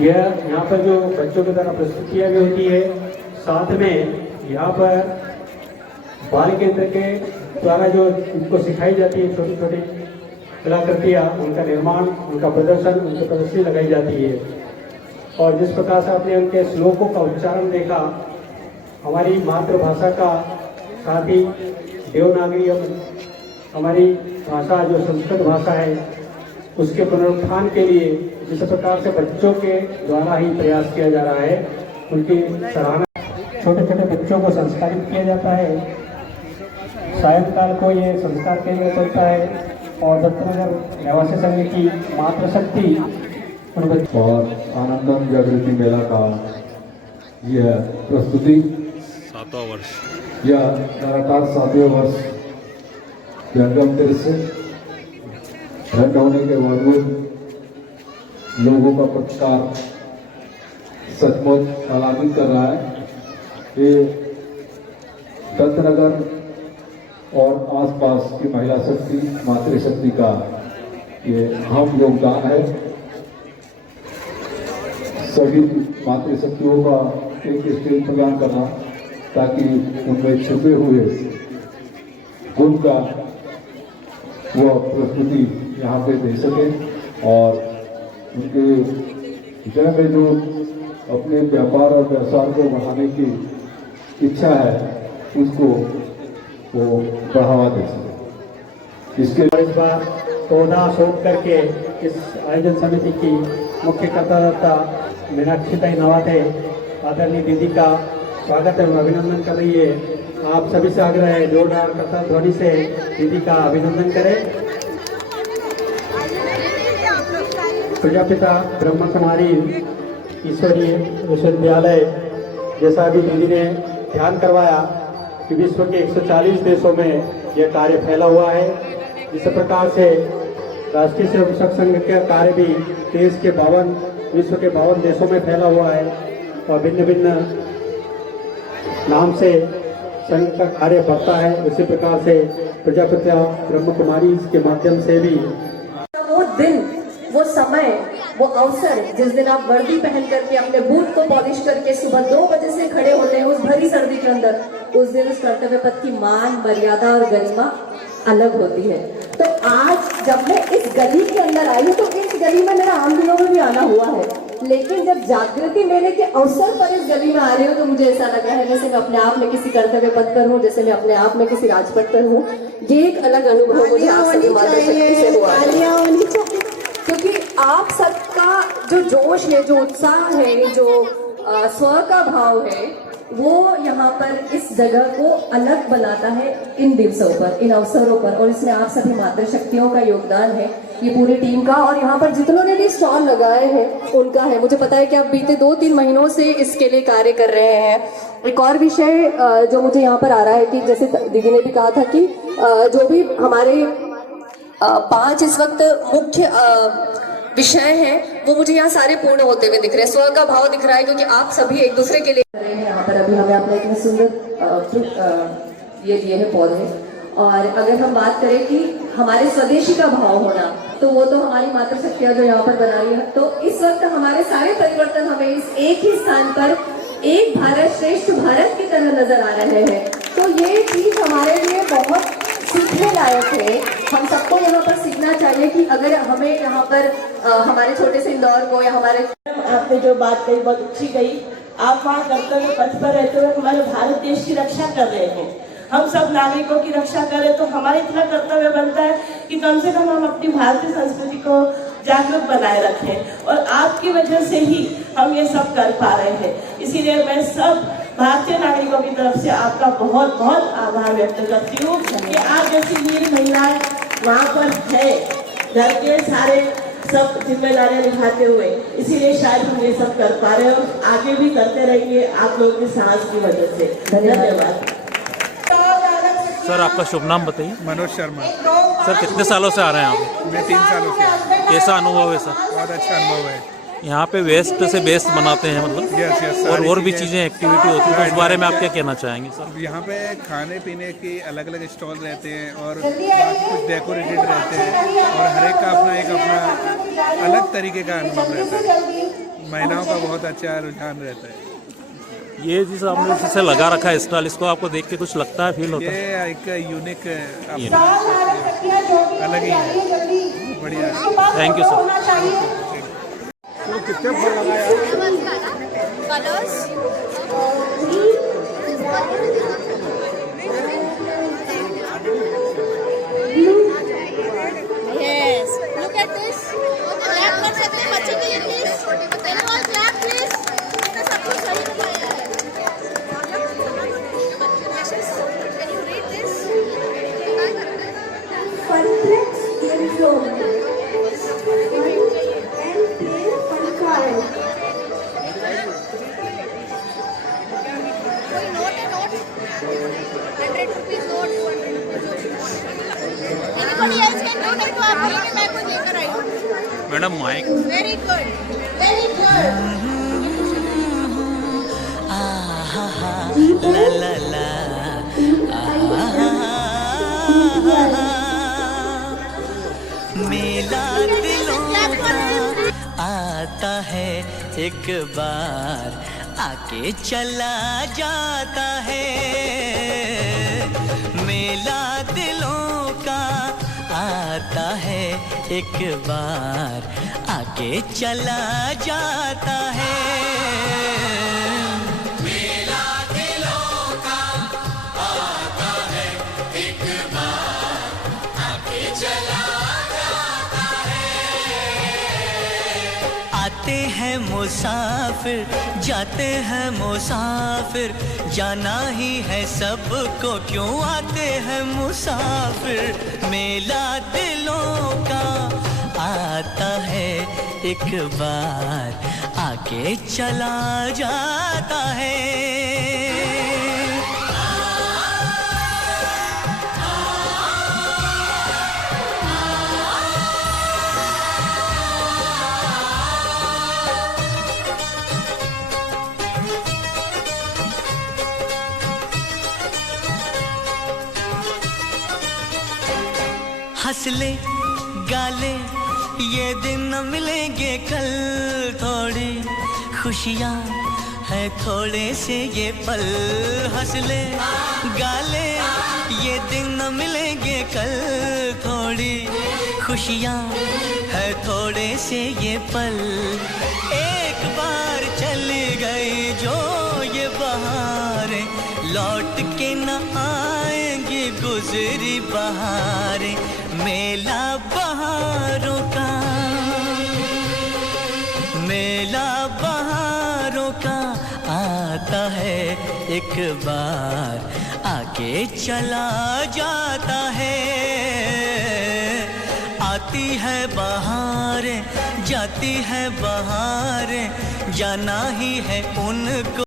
यह यहाँ पर जो बच्चों के द्वारा प्रस्तुतियाँ भी होती है, साथ में यहाँ पर बाल केंद्र के द्वारा जो उनको सिखाई जाती है छोटी छोटी कलाकृतियाँ, उनका निर्माण, उनका प्रदर्शन, उनकी प्रदर्शनी लगाई जाती है। और जिस प्रकार से आपने उनके श्लोकों का उच्चारण देखा, हमारी मातृभाषा का, साथ ही देवनागरी हमारी भाषा जो संस्कृत भाषा है उसके पुनरुत्थान के लिए जिस प्रकार से बच्चों के द्वारा ही प्रयास किया जा रहा है, उनकी सराहना। छोटे छोटे बच्चों को संस्कारित किया जाता है। सायंकाल को ये संस्कार केंद्र चलता है और दत्तनगर निवासी संघ की मातृशक्ति और आनंदम जागृति मेला का यह प्रस्तुति 7वां वर्ष, यह लगातार 7वें वर्ष जंगम तीर्थ से ठंड होने के बावजूद लोगों का प्रतिकार सचमुच आलादित कर रहा है। ये दत्तनगर और आसपास की महिला शक्ति, मातृशक्ति का ये अहम योगदान है। सभी मातृशक्तियों का एक स्टेज प्रदान करना ताकि उनमें छुपे हुए गुण का वह प्रस्तुति यहाँ पे दे सके और उनके जन में जो अपने व्यापार और व्यवसाय को बढ़ाने की इच्छा है उसको वो बढ़ावा दे सके। इसके इस बार पौधा शोध करके इस आयोजन समिति की मुख्य कर्ताधर्ता मीनाक्षीताई नवाते आदरणीय दीदी का स्वागत एवं अभिनंदन कर रही है। आप सभी से आग्रह है, जोरदार करताल ध्वनि से दीदी का अभिनंदन करें। प्रजापिता ब्रह्म कुमारी ईश्वरीय विश्वविद्यालय, जैसा अभी दीदी ने ध्यान करवाया कि विश्व के 140 देशों में यह कार्य फैला हुआ है। जिस प्रकार से राष्ट्रीय स्वयंसेवक संघ का कार्य भी देश के 52 विश्व के 52 देशों में फैला हुआ है और भिन्न भिन्न नाम से संघ का कार्य बढ़ता है। उसी प्रकार से प्रजापिता ब्रह्म कुमारी के माध्यम से भी वो दिन, वो समय, वो अवसर जिस दिन आप वर्दी पहन करके अपने बूट को पॉलिश करके सुबह 2 बजे से खड़े होते हैं उस भरी सर्दी के अंदर, उस दिन उस कर्तव्य पथ की मान, मर्यादा और गरिमा अलग होती है। तो आज जब मैं इस गली के अंदर आई हूँ, तो इस गली में मेरा आम दिनों में भी आना हुआ है, लेकिन जब जागृति मेले के अवसर पर इस गली में आ रही हूँ तो मुझे ऐसा लगा है जैसे मैं अपने आप में किसी कर्तव्य पथ पर हूँ, जैसे मैं अपने आप में किसी राजपथ पर हूँ। ये एक अलग अनुभव मुझे आप सभी मातृशक्ति से हुआ है, क्योंकि आप सबका जो जोश है, जो उत्साह है, जो स्व का भाव है, वो यहाँ पर इस जगह को अलग बनाता है इन दिवसों पर, इन अवसरों पर। और इसमें आप सभी मातृशक्तियों का योगदान है, ये पूरी टीम का। और यहाँ पर जितनों ने भी स्टॉल लगाए हैं उनका है। मुझे पता है कि आप बीते 2-3 महीनों से इसके लिए कार्य कर रहे हैं। एक और विषय जो मुझे यहाँ पर आ रहा है कि जैसे दीदी ने भी कहा था कि जो भी हमारे 5 इस वक्त मुख्य विषय हैं वो मुझे यहाँ सारे पूर्ण होते हुए दिख रहे हैं। स्व का भाव दिख रहा है क्योंकि आप सभी एक दूसरे के लिए यहाँ पर अभी हमें अपने इतने सुंदर ये दिए हैं पौधे। और अगर हम बात करें कि हमारे स्वदेशी का भाव होना, तो वो तो हमारी मातृशक्तियां जो यहाँ पर बना रही है। तो इस वक्त हमारे सारे परिवर्तन हमें इस एक ही स्थान पर एक भारत श्रेष्ठ भारत की तरह नजर आ रहे हैं। तो ये चीज हमारे लिए बहुत सीखने लायक है। हम सबको यहाँ पर सीखना चाहिए कि अगर हमें यहाँ पर हमारे छोटे से इंदौर को या हमारे, आपने जो बात कही बहुत अच्छी कही। आप वहाँ कर्तव्य पथ पर रहते हुए हमारे भारत देश की रक्षा कर रहे हैं। हम सब नागरिकों की रक्षा करें तो हमारा इतना कर्तव्य बनता है कि कम से कम हम अपनी भारतीय संस्कृति को जागरूक बनाए रखें। और आपकी वजह से ही हम ये सब कर पा रहे हैं। इसीलिए मैं सब भारतीय नागरिकों की तरफ से आपका बहुत बहुत आभार व्यक्त करती हूँ कि आप जैसी वीर महिलाएं वहाँ पर है, घर के सारे सब जिम्मेदारियां निभाते हुए। इसीलिए शायद हम ये सब कर पा रहे हैं और आगे भी करते रहेंगे आप लोगों के साहस की वजह से। धन्यवाद। सर आपका शुभ नाम बताइए। मनोज शर्मा। सर कितने सालों से आ रहे हैं आप? मैं 3 सालों से। कैसा अनुभव है सर? बहुत अच्छा अनुभव है। यहाँ पे वेस्ट से बेस्ट बनाते हैं मतलब, यस और भी चीज़ें एक्टिविटी होती है, तो उस बारे में आप क्या कहना चाहेंगे सर? यहाँ पे खाने पीने की अलग अलग स्टॉल रहते हैं और बाकी कुछ डेकोरेटेड रहते हैं और हर एक का अपना एक अपना अलग तरीके का अनुभव रहता है। महिलाओं बहुत अच्छा रुझान रहता है। ये जिस हमने जिसे लगा रखा है स्टॉल, इसको आपको देख के कुछ लगता है, फील होता है? ये एक यूनिक अलग ही है, बढ़िया है। Thank you sir. Yes. Look at this. Clap कर सकते हैं बच्चे के लिए please. Anyone clap please. इसने सब कुछ सही बताया है. Can you read this? Funplex game zone. And play fun card. कोई note है note? 100 rupees note. 200 rupees. Anybody else can do नहीं तो आप बोलिए कि मैं कुछ लेकर आई हूँ. Madam mic. Very good. Very good. ला ला ला मेला दिलों का आता है एक बार, आके चला जाता है। मेला दिलों का आता है एक बार, आके चला जाता है। मेला दिलों का आता है एक बार, आके चला जाता है। आते हैं मुसाफिर, जाते हैं मुसाफिर, जाना ही है सबको, क्यों आते हैं मुसाफिर। मेला दिलों का आता है एक बार, आके चला जाता है। हंस ले गाले ये दिन न मिलेंगे कल, थोड़ी खुशियाँ है थोड़े से ये पल। हंस ले गाले ये दिन न मिलेंगे कल, थोड़ी खुशियाँ है थोड़े से ये पल। एक बार चली गई जो ये बहारें, लौट के न आएंगी गुजरी बहारें। मेला बहारों का, मेला बहारों का आता है एक बार, आके चला जाता है। आती है बहारें, जाती है बहारें, जाना ही है उनको।